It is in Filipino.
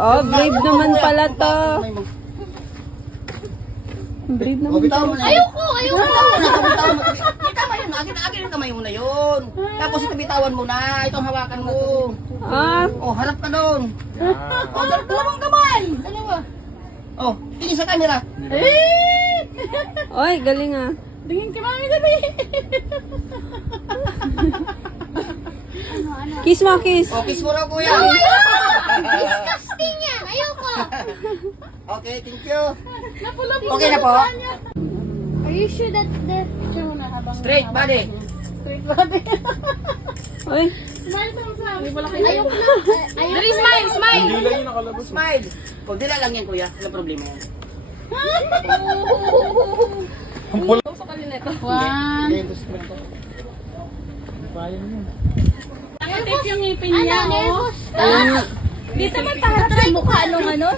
Oh, brave naman pala to. Brave naman. Bitawan mo na. Ayoko! Bitawan mo. Tama yun. Akin yung kamay mo na yun. Tapos ito bitawan mo na. Itong hawakan mo. Ah, Oh, harap ka doon. Oh, dalawang kamay. Dalawa. Oh, tingin sa camera. oy, galing ah. Tingin ka mami dali. Kiss mo, kiss. Oh, kiss mo raw kuya. Disgusting yan! Ayoko! Okay, thank you. Napulabog Okay na po. Are you sure that siya muna habang... Straight body. Straight body. Oy, Smile sa ayoko na. Ayoko. Dali, smile! Smile! Smile. Kung dila lang yan kuya, walang problema yan. One. Tip yung ngipin niya. ayun nga. Dito man taharap yung mukha nung ano?